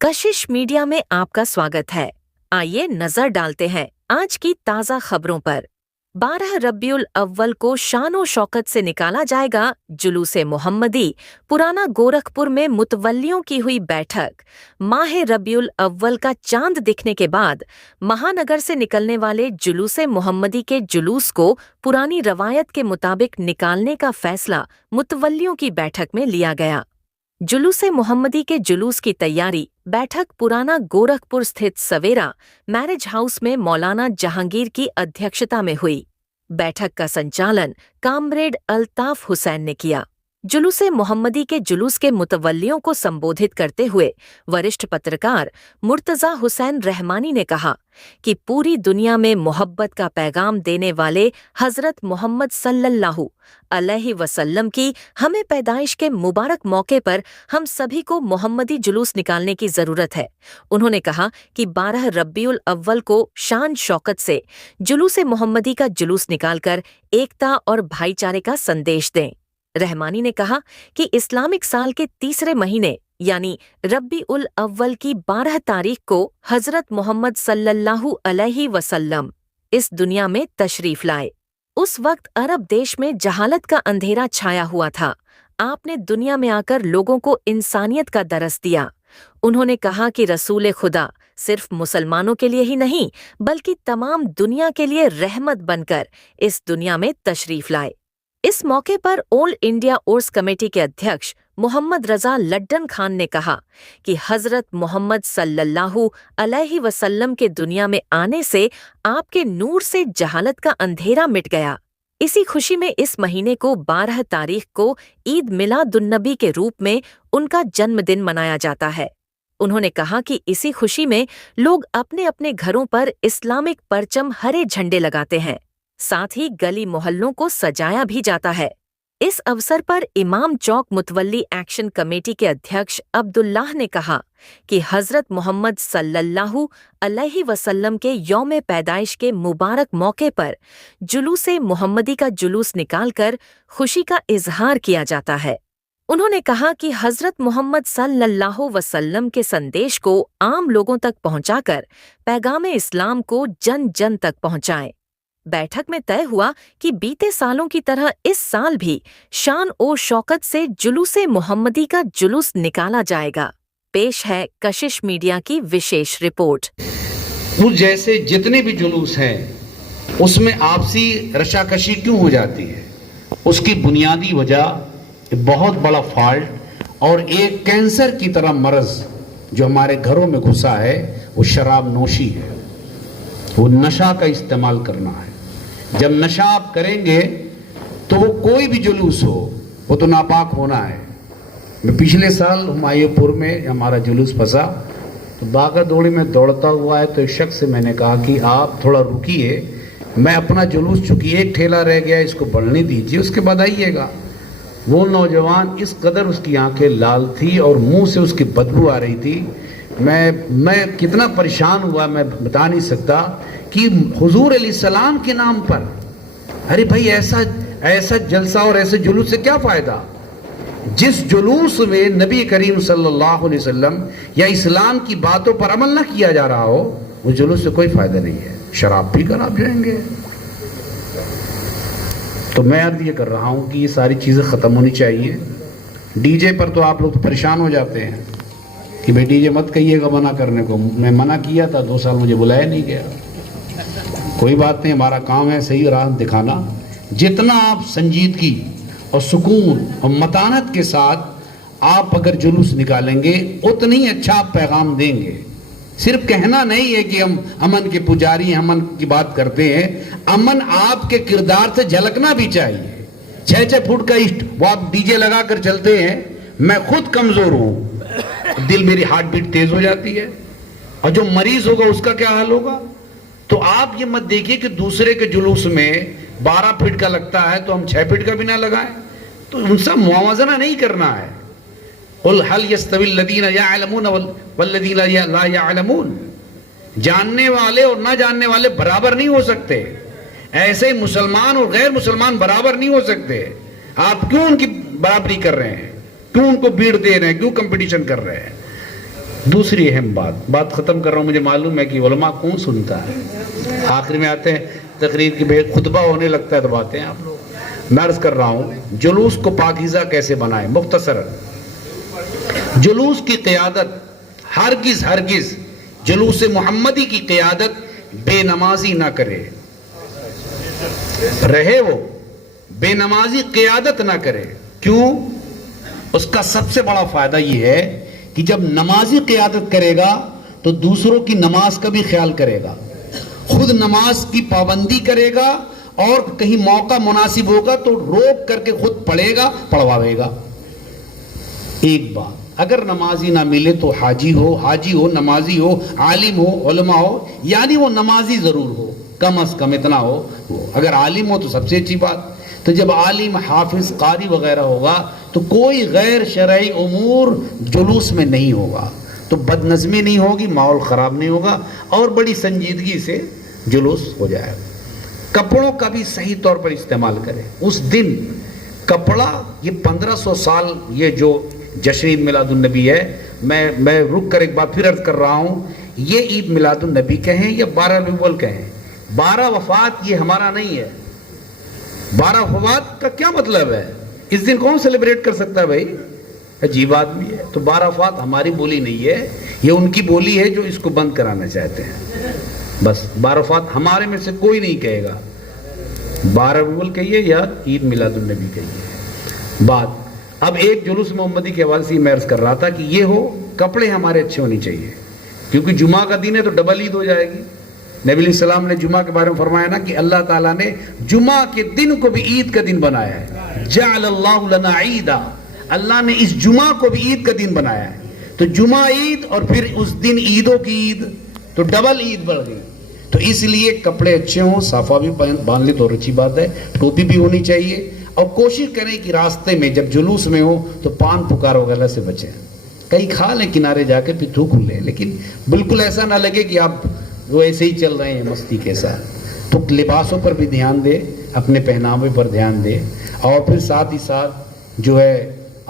कशिश media में आपका स्वागत है। आइए नजर डालते हैं आज की ताजा खबरों पर। 12 रब्बिउल अव्वल को शानो शौकत से निकाला जाएगा जुलूसे मोहम्मदी। पुराना गोरखपुर में मुतवल्लियों की हुई बैठक। माह रब्बिउल अव्वल का चांद दिखने के बाद महानगर से निकलने वाले जुलूसे मोहम्मदी के जुलूस को पुरानी रवायत के मुताबिक निकालने का फैसला मुतवल्लियों की बैठक में लिया गया। जुलूसे मोहम्मदी के जुलूस की तैयारी बैठक पुराना गोरखपुर स्थित सवेरा मैरिज हाउस में मौलाना जहांगीर की अध्यक्षता में हुई। बैठक का संचालन कामरेड अल्ताफ हुसैन ने किया। जुलूसे मोहम्मदी के जुलूस के मुतवल्लियों को संबोधित करते हुए वरिष्ठ पत्रकार मुर्तजा हुसैन रहमानी ने कहा कि पूरी दुनिया में मोहब्बत का पैगाम देने वाले हजरत मोहम्मद सल्लल्लाहु अलैहि वसल्लम की हमें पैदाइश के मुबारक मौके पर हम सभी को मोहम्मदी जुलूस निकालने की जरूरत है। उन्होंने कहा कि 12 रब्बिउल अव्वल को शान शौकत से जुलूसे मोहम्मदी का जुलूस निकालकर एकता और भाईचारे का संदेश दें। रहमानी ने कहा कि इस्लामिक साल के तीसरे महीने यानी रब्बिउल अव्वल की 12 तारीख को हजरत मोहम्मद सल्लल्लाहु अलैहि वसल्लम इस दुनिया में तशरीफ लाए। उस वक्त अरब देश में जहालत का अंधेरा छाया हुआ था। आपने दुनिया में आकर लोगों को इंसानियत का दरस दिया। उन्होंने कहा कि रसूल खुदा सिर्फ मुसलमानों के लिए ही नहीं बल्कि तमाम दुनिया के लिए रहमत बनकर इस दुनिया में तशरीफ लाए। इस मौके पर ऑल इंडिया उर्स कमेटी के अध्यक्ष मोहम्मद रजा लड्डन खान ने कहा कि हजरत मोहम्मद सल्लल्लाहु अलैहि वसल्लम के दुनिया में आने से आपके नूर से जहालत का अंधेरा मिट गया। इसी खुशी में इस महीने को 12 तारीख को ईद मिलादुन्नबी के रूप में उनका जन्मदिन मनाया जाता है। उन्होंने कहा कि इसी खुशी में लोग अपने अपने घरों पर इस्लामिक परचम हरे झंडे लगाते हैं। साथ ही गली मोहल्लों को सजाया भी जाता है। इस अवसर पर इमाम चौक मुतवल्ली एक्शन कमेटी के अध्यक्ष अब्दुल्लाह ने कहा कि हजरत मोहम्मद सल्लल्लाहु अलैहि वसल्लम के यौम पैदाइश के मुबारक मौके पर जुलूसे मोहम्मदी का जुलूस निकालकर खुशी का इजहार किया जाता है। उन्होंने कहा कि हजरत मोहम्मद सल्लल्लाहु वसल्लम के संदेश को आम लोगों तक पहुंचाकर पैगाम इस्लाम को जन जन तक पहुंचाएं। बैठक में तय हुआ कि बीते सालों की तरह इस साल भी शान और शौकत से जुलूसे मोहम्मदी का जुलूस निकाला जाएगा। पेश है कशिश मीडिया की विशेष रिपोर्ट। उस जैसे जितने भी जुलूस हैं उसमें आपसी रशाकशी क्यों हो जाती है? उसकी बुनियादी वजह बहुत बड़ा फॉल्ट और एक कैंसर की तरह मर्ज जो हमारे घरों में घुसा है वो शराब नोशी है, वो नशा का इस्तेमाल करना है। जब नशा आप करेंगे तो वो कोई भी जुलूस हो वो तो नापाक होना है। मैं पिछले साल हुमायूंपुर में हमारा जुलूस फंसा तो बागा दौड़ी में दौड़ता हुआ है तो एक शख्स से मैंने कहा कि आप थोड़ा रुकिए, मैं अपना जुलूस चूंकि एक ठेला रह गया इसको बढ़ने दीजिए, उसके बाद आइएगा। वो नौजवान इस कदर उसकी आंखें लाल थी और मुंह से उसकी बदबू आ रही थी। मैं कितना परेशान हुआ मैं बता नहीं सकता कि हुजूर अलैहिस्सलाम के नाम पर, अरे भाई ऐसा जलसा और ऐसे जुलूस से क्या फायदा? जिस जुलूस में नबी करीम सल्लल्लाहु अलैहि वसल्लम या इस्लाम की बातों पर अमल ना किया जा रहा हो उस जुलूस से कोई फायदा नहीं है। शराब पीकर आप जाएंगे। तो मैं अर्ज ये कर रहा हूं कि ये सारी चीजें खत्म होनी चाहिए। डीजे पर तो आप लोग परेशान हो जाते हैं कि भाई डीजे मत कहिएगा मना करने को। मैं मना किया था, 2 साल मुझे बुलाया नहीं गया। कोई बात नहीं, हमारा काम है सही राह दिखाना। जितना आप संजीदगी और सुकून और मतानत के साथ आप अगर जुलूस निकालेंगे उतना ही अच्छा आप पैगाम देंगे। सिर्फ कहना नहीं है कि हम अमन के पुजारी अमन की बात करते हैं, अमन आपके किरदार से झलकना भी चाहिए। 6-6 फुट का इष्ट वो आप डीजे लगा कर चलते हैं। मैं खुद कमजोर हूं, दिल मेरी हार्ट बीट तेज हो जाती है, और जो मरीज होगा उसका क्या हाल होगा? तो आप ये मत देखिए कि दूसरे के जुलूस में 12 फीट का लगता है तो हम 6 फीट का भी ना लगाएं। तो उनसे मुआवजा नहीं करना है। कुल हल यस्तविल लदीना यअलमून वल्लदीना ला यअलमून, जानने वाले और ना जानने वाले बराबर नहीं हो सकते। ऐसे मुसलमान और गैर मुसलमान बराबर नहीं हो सकते। आप क्यों उनकी बराबरी कर रहे हैं? क्यों उनको भीड़ दे रहे हैं? क्यों कंपटीशन कर रहे हैं? दूसरी अहम बात खत्म कर रहा हूँ। मुझे मालूम है कि उलमा कौन सुनता है, आखिर में आते हैं तकरीर की खुतबा होने लगता है तो बातें हैं आप लोग। मैं अर्ज कर रहा हूँ जुलूस को पाकीज़ा कैसे बनाए। मुख्तसरन जुलूस की क़ियादत हरगिज़ जुलूस मोहम्मदी की क़ियादत बेनमाजी ना करे, रहे वो बेनमाजी क़ियादत ना करे। क्यों? उसका सबसे बड़ा फायदा ये है कि जब नमाजी क़ियादत करेगा तो दूसरों की नमाज का भी ख्याल करेगा, खुद नमाज की पाबंदी करेगा, और कहीं मौका मुनासिब होगा तो रोक करके खुद पढ़ेगा, पढ़वावेगा। एक बात, अगर नमाजी ना मिले तो हाजी हो, नमाजी हो, आलिम हो, उलमा हो, यानी वो नमाजी जरूर हो, कम अज कम इतना हो। अगर आलिम हो तो सबसे अच्छी बात। तो जब आलिम, हाफिज, कारी वगैरह होगा तो कोई गैर शरई उमूर जुलूस में नहीं होगा, तो बदनज़मी नहीं होगी, माहौल ख़राब नहीं होगा और बड़ी संजीदगी से जुलूस हो जाएगा। कपड़ों का भी सही तौर पर इस्तेमाल करें। उस दिन कपड़ा, ये 1500 साल ये जो जश्न ईद मिलादुन्नबी है, मैं रुक कर एक बार फिर अर्ज कर रहा हूँ, ये ईद मिलादुन्नबी कहें या 12 रबीउल अव्वल कहें, 12 वफ़ात ये हमारा नहीं है। 12 वफ़ात का क्या मतलब है? इस दिन कौन सेलिब्रेट कर सकता है भाई? अजीब आदमी है। तो 12 वफ़ात हमारी बोली नहीं है, ये उनकी बोली है जो इसको बंद कराना चाहते हैं। बस 12 वफ़ात हमारे में से कोई नहीं कहेगा, 12 रबीउल अव्वल कहिए या ईद मिलादुन्नबी कहिए। बात अब एक जुलूस मोहम्मदी के हवाले से मैं अर्ज कर रहा था कि ये हो, कपड़े हमारे अच्छे होने चाहिए, क्योंकि जुमा का दिन है तो डबल ईद हो जाएगी। नबी सलाम ने जुमा के बारे में फरमाया ना कि अल्लाह ताला ने जुमा के दिन को भी ईद का दिन बनाया है। जअलल्लाहु लना ईदा, अल्लाह ने इस जुमा को भी ईद का दिन बनाया है। तो जुमा ईद और फिर उस दिन ईदों की ईद, तो डबल ईद बढ़ गई। तो इसलिए कपड़े अच्छे हों, साफा भी बांध ले तो अच्छी बात है, टोपी भी होनी चाहिए, और कोशिश करें कि रास्ते में जब जुलूस में हो तो पान पुकार वगैरह से बचें। कहीं खा लें किनारे जाके, फिर थूक लें, लेकिन बिल्कुल ऐसा ना लगे कि आप वो ऐसे ही चल रहे हैं मस्ती के साथ। तो लिबासों पर भी ध्यान दें, अपने पहनावे पर ध्यान दें, और फिर साथ ही साथ जो है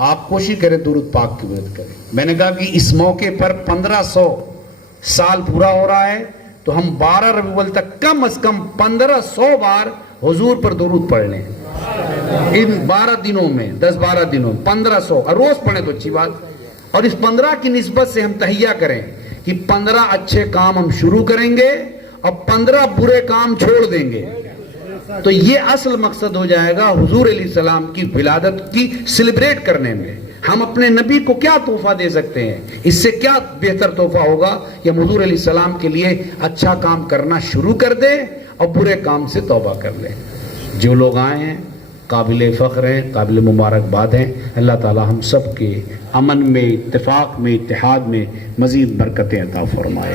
आप कोशिश करें दुरूद पाक की मदद करें। मैंने कहा कि इस मौके पर 1500 साल पूरा हो रहा है, तो हम 12 रबीउल अव्वल तक कम से कम 1500 बार हुजूर पर दुरूद पढ़ लें। इन 12 दिनों में, 10-12 दिनों 1500, और रोज पढ़े तो अच्छी बात। और इस 15 की निस्बत से हम तहिया करें कि 15 अच्छे काम हम शुरू करेंगे और 15 बुरे काम छोड़ देंगे। तो ये असल मकसद हो जाएगा हुजूर अलैहिस्सलाम की विलादत की सेलिब्रेट करने में। हम अपने नबी को क्या तोहफा दे सकते हैं? इससे क्या बेहतर तोहफा होगा कि हम हुजूर अलैहिस्सलाम के लिए अच्छा काम करना शुरू कर दें और बुरे काम से तौबा कर लें। जो लोग आए हैं काबिल फ़ख्र हैं, काबिल मुबारकबाद हैं। अल्लाह ताला हम सब के अमन में, इत्तेफाक में, इत्तेहाद में मज़ीद बरकतें अता फरमाए।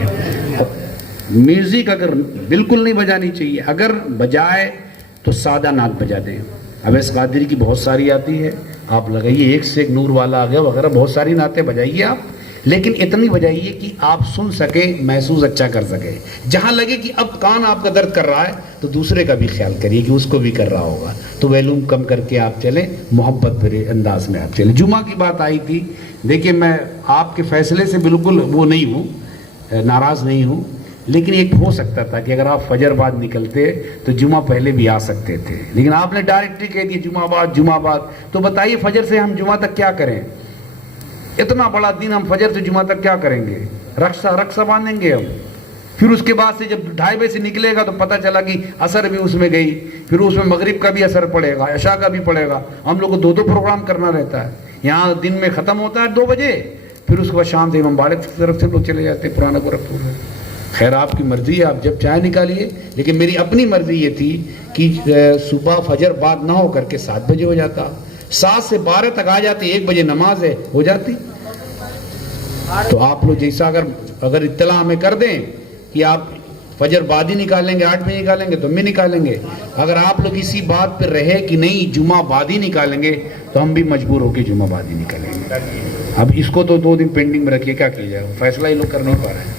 म्यूज़िक अगर बिल्कुल नहीं बजानी चाहिए, अगर बजाए तो सादा नात बजा दें। अवैस कादरी की बहुत सारी आती है, आप लगाइए, एक से एक नूर वाला आ गया वगैरह, बहुत सारी नातें बजाइए आप, लेकिन इतनी बजाइए कि आप सुन सके, महसूस अच्छा कर सके। जहाँ लगे कि अब कान आपका दर्द कर रहा है तो दूसरे का भी ख्याल करिए कि उसको भी कर रहा होगा, तो वैल्यूम कम करके आप चलें, मोहब्बत भरे अंदाज में आप चलें। जुमा की बात आई थी, देखिए मैं आपके फैसले से बिल्कुल वो नहीं हूँ, नाराज़ नहीं हूँ, लेकिन एक हो सकता था कि अगर आप फजर बाद निकलते तो जुमा पहले भी आ सकते थे, लेकिन आपने डायरेक्टली कह दिया जुमा बाद। तो बताइए फजर से हम जुमा तक क्या करें? इतना बड़ा दिन, हम फजर से जुमा तक क्या करेंगे? रक्षा बांधेंगे हम। फिर उसके बाद से जब 2:30 बजे से निकलेगा तो पता चला कि असर भी उसमें गई, फिर उसमें मगरिब का भी असर पड़ेगा, इशा का भी पड़ेगा। हम लोग को 2-2 प्रोग्राम करना रहता है। यहाँ दिन में ख़त्म होता है 2 बजे, फिर उसके बाद शाम से इमाम बालिग की तरफ से लोग चले जाते हैं पुराना गोरखपुर में। खैर आपकी मर्ज़ी है, आप जब चाहे निकालिए, लेकिन मेरी अपनी मर्ज़ी ये थी कि सुबह फजर बाद ना हो करके 7 बजे हो जाता, 7 से 12 तक आ जाती, 1 बजे नमाज है हो जाती। तो आप लोग जैसा अगर इत्तला हमें कर दें कि आप फजर बाद ही निकालेंगे, 8 बजे निकालेंगे तो हम भी निकालेंगे। अगर आप लोग इसी बात पर रहे कि नहीं जुमा बाद ही निकालेंगे तो हम भी मजबूर होकर जुमा बाद ही निकालेंगे। अब इसको तो 2 दिन पेंडिंग में रखिए, क्या किया जाए, फैसला ही लोग कर नहीं पा रहे हैं।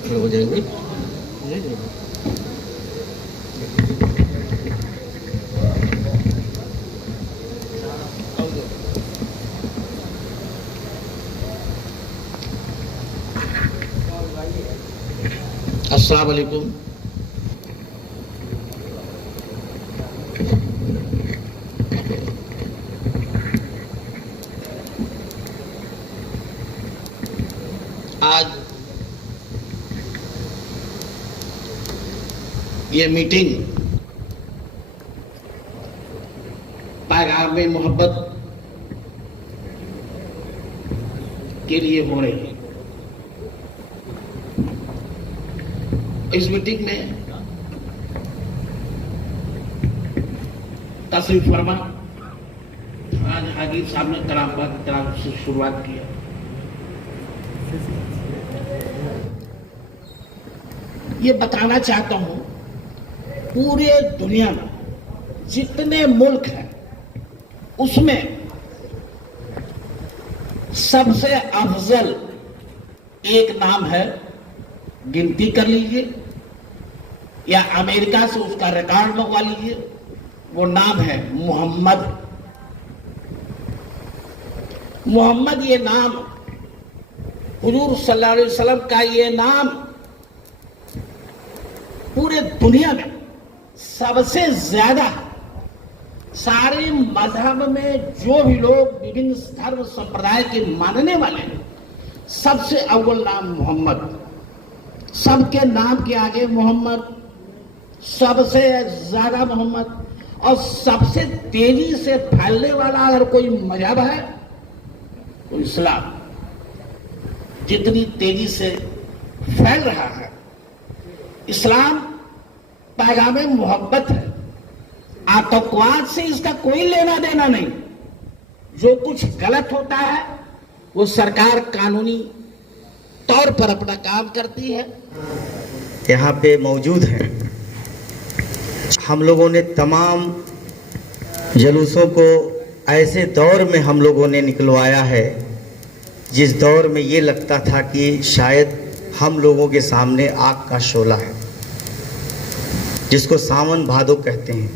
खड़े हो जाएंगे। अस्सलाम वालेकुम। आज ये मीटिंग पैगाम में मोहब्बत के लिए हो रही है। इस मीटिंग में तशरीफ फरमा आज हाजी साहब ने कलाम से शुरुआत किया। ये बताना चाहता हूं, पूरे दुनिया में जितने मुल्क हैं उसमें सबसे अफजल एक नाम है, गिनती कर लीजिए या अमेरिका से उसका रिकॉर्ड लगवा लीजिए, वो नाम है मोहम्मद। मोहम्मद ये नाम, हुजूर सल्लल्लाहु अलैहि वसल्लम का ये नाम पूरे दुनिया में सबसे ज्यादा, सारे मजहब में जो भी लोग विभिन्न धर्म संप्रदाय के मानने वाले हैं, सबसे अव्वल नाम मोहम्मद। सबके नाम के आगे मोहम्मद, सबसे ज्यादा मोहम्मद। और सबसे तेजी से फैलने वाला अगर कोई मजहब है तो इस्लाम। जितनी तेजी से फैल रहा है, इस्लाम पैगामे मोहब्बत है। आतंकवाद से इसका कोई लेना देना नहीं। जो कुछ गलत होता है वो सरकार कानूनी तौर पर अपना काम करती है। यहाँ पे मौजूद हैं। हम लोगों ने तमाम जुलूसों को ऐसे दौर में हम लोगों ने निकलवाया है जिस दौर में ये लगता था कि शायद हम लोगों के सामने आग का शोला है, जिसको सावन भादो कहते हैं।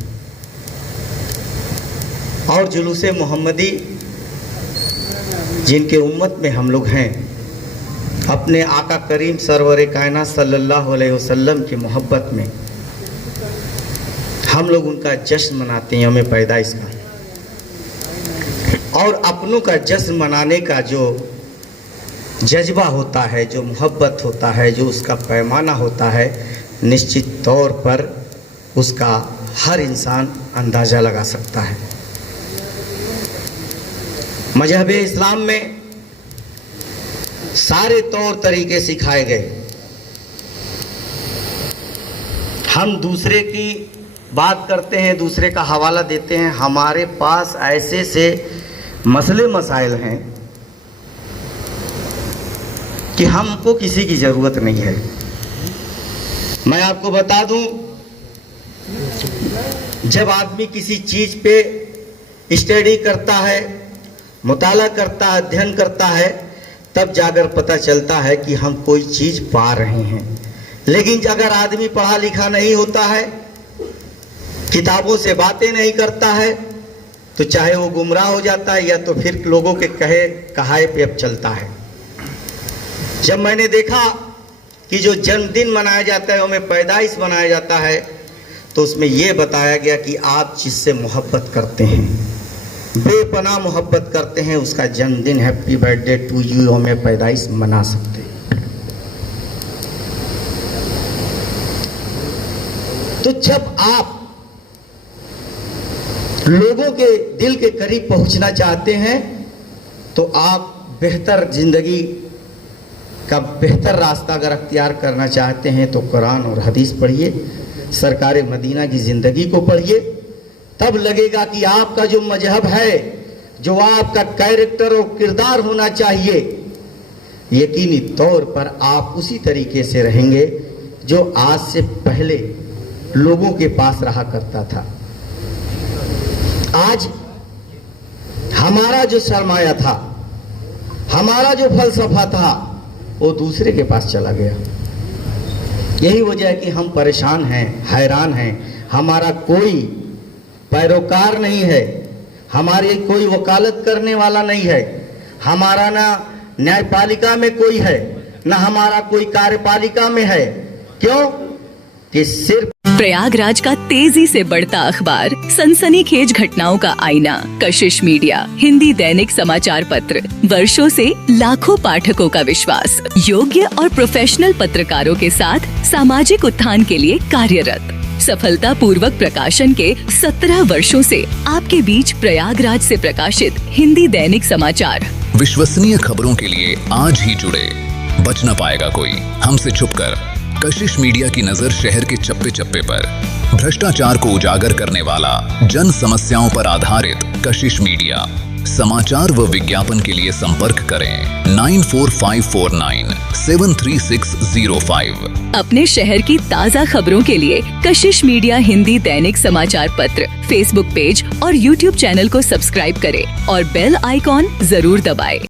और जुलूस मोहम्मदी जिनके उम्मत में हम लोग हैं, अपने आका करीम सरवर कायनात सल्लल्लाहु अलैहि वसल्लम की मोहब्बत में हम लोग उनका जश्न मनाते हैं, यौम पैदाइश का। और अपनों का जश्न मनाने का जो जज्बा होता है, जो मोहब्बत होता है, जो उसका पैमाना होता है, निश्चित तौर पर उसका हर इंसान अंदाज़ा लगा सकता है। मजहब इस्लाम में सारे तौर तरीके सिखाए गए। हम दूसरे की बात करते हैं, दूसरे का हवाला देते हैं। हमारे पास ऐसे से मसले मसाइल हैं कि हमको किसी की ज़रूरत नहीं है। मैं आपको बता दूं, जब आदमी किसी चीज़ पे स्टडी करता है, मुताला करता है, अध्ययन करता है, तब जाकर पता चलता है कि हम कोई चीज़ पा रहे हैं। लेकिन अगर आदमी पढ़ा लिखा नहीं होता है, किताबों से बातें नहीं करता है, तो चाहे वो गुमराह हो जाता है या तो फिर लोगों के कहाए पे अब चलता है। जब मैंने देखा कि जो जन्मदिन मनाया जाता है, उसमें पैदाइश मनाया जाता है, तो उसमें ये बताया गया कि आप जिससे मोहब्बत करते हैं, बेपनाह मोहब्बत करते हैं, उसका जन्मदिन हैप्पी बर्थडे टू यू यौम पैदाइश मना सकते हैं। तो जब आप लोगों के दिल के करीब पहुंचना चाहते हैं, तो आप बेहतर जिंदगी का बेहतर रास्ता अगर अख्तियार करना चाहते हैं तो कुरान और हदीस पढ़िए, सरकार मदीना की ज़िंदगी को पढ़िए। तब लगेगा कि आपका जो मजहब है, जो आपका कैरेक्टर और किरदार होना चाहिए, यकीनी तौर पर आप उसी तरीके से रहेंगे जो आज से पहले लोगों के पास रहा करता था। आज हमारा जो सरमाया था, हमारा जो फलसफा था, वो दूसरे के पास चला गया। यही वजह है कि हम परेशान हैं, हैरान हैं। हमारा कोई पैरोकार नहीं है, हमारी कोई वकालत करने वाला नहीं है, हमारा ना न्यायपालिका में कोई है, ना हमारा कोई कार्यपालिका में है। क्यों कि सिर्फ प्रयागराज का तेजी से बढ़ता अखबार, सनसनीखेज घटनाओं का आईना, कशिश मीडिया, हिंदी दैनिक समाचार पत्र, वर्षों से लाखों पाठकों का विश्वास, योग्य और प्रोफेशनल पत्रकारों के साथ सामाजिक उत्थान के लिए कार्यरत, सफलता पूर्वक प्रकाशन के 17 वर्षों से आपके बीच प्रयागराज से प्रकाशित हिंदी दैनिक समाचार। विश्वसनीय खबरों के लिए आज ही जुड़े, बच न पाएगा कोई हमसे छुपकर। कशिश मीडिया की नजर शहर के चप्पे चप्पे पर, भ्रष्टाचार को उजागर करने वाला, जन समस्याओं पर आधारित कशिश मीडिया। समाचार व विज्ञापन के लिए संपर्क करें 94549 73605। अपने शहर की ताज़ा खबरों के लिए कशिश मीडिया हिंदी दैनिक समाचार पत्र फेसबुक पेज और यूट्यूब चैनल को सब्सक्राइब करें और बेल आइकॉन जरूर दबाएं।